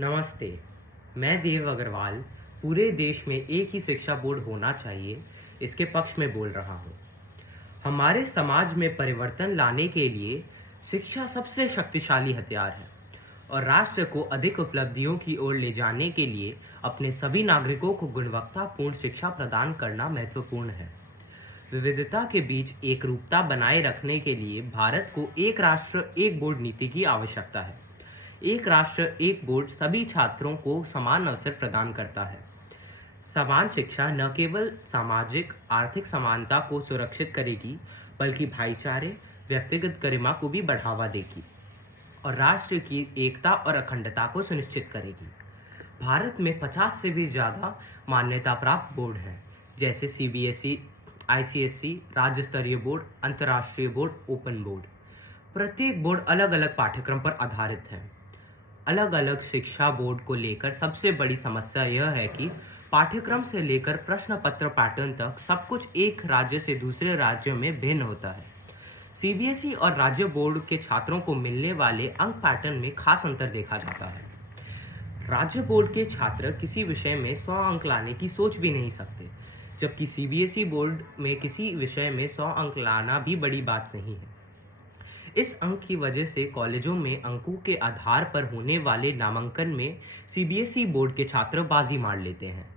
नमस्ते। मैं देव अग्रवाल पूरे देश में एक ही शिक्षा बोर्ड होना चाहिए इसके पक्ष में बोल रहा हूँ। हमारे समाज में परिवर्तन लाने के लिए शिक्षा सबसे शक्तिशाली हथियार है और राष्ट्र को अधिक उपलब्धियों की ओर ले जाने के लिए अपने सभी नागरिकों को गुणवत्तापूर्ण शिक्षा प्रदान करना महत्वपूर्ण है। विविधता के बीच एकरूपता बनाए रखने के लिए भारत को एक राष्ट्र एक बोर्ड नीति की आवश्यकता है। एक राष्ट्र एक बोर्ड सभी छात्रों को समान अवसर प्रदान करता है। समान शिक्षा न केवल सामाजिक आर्थिक समानता को सुरक्षित करेगी बल्कि भाईचारे, व्यक्तिगत गरिमा को भी बढ़ावा देगी और राष्ट्र की एकता और अखंडता को सुनिश्चित करेगी। भारत में 50 से भी ज़्यादा मान्यता प्राप्त बोर्ड हैं, जैसे सीबीएसई, आईसीएसई, राज्य स्तरीय बोर्ड, अंतर्राष्ट्रीय बोर्ड, ओपन बोर्ड। प्रत्येक बोर्ड अलग अलग पाठ्यक्रम पर आधारित है। अलग अलग शिक्षा बोर्ड को लेकर सबसे बड़ी समस्या यह है कि पाठ्यक्रम से लेकर प्रश्न पत्र पैटर्न तक सब कुछ एक राज्य से दूसरे राज्य में भिन्न होता है। सीबीएसई और राज्य बोर्ड के छात्रों को मिलने वाले अंक पैटर्न में खास अंतर देखा जाता है। राज्य बोर्ड के छात्र किसी विषय में 100 अंक लाने की सोच भी नहीं सकते, जबकि सीबीएसई बोर्ड में किसी विषय में 100 अंक लाना भी बड़ी बात नहीं है। इस अंक की वजह से कॉलेजों में अंकों के आधार पर होने वाले नामांकन में सीबीएसई बोर्ड के छात्र बाजी मार लेते हैं।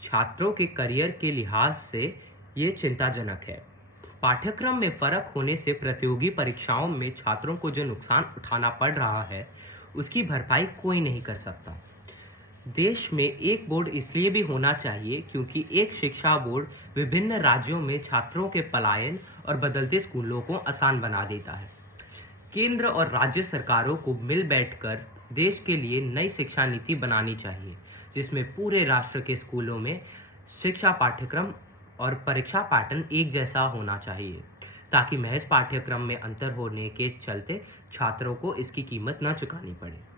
छात्रों के करियर के लिहाज से ये चिंताजनक है। पाठ्यक्रम में फर्क होने से प्रतियोगी परीक्षाओं में छात्रों को जो नुकसान उठाना पड़ रहा है, उसकी भरपाई कोई नहीं कर सकता। देश में एक बोर्ड इसलिए भी होना चाहिए क्योंकि एक शिक्षा बोर्ड विभिन्न राज्यों में छात्रों के पलायन और बदलते स्कूलों को आसान बना देता है। केंद्र और राज्य सरकारों को मिल बैठकर देश के लिए नई शिक्षा नीति बनानी चाहिए, जिसमें पूरे राष्ट्र के स्कूलों में शिक्षा पाठ्यक्रम और परीक्षा पैटर्न एक जैसा होना चाहिए, ताकि महज पाठ्यक्रम में अंतर होने के चलते छात्रों को इसकी कीमत न चुकानी पड़े।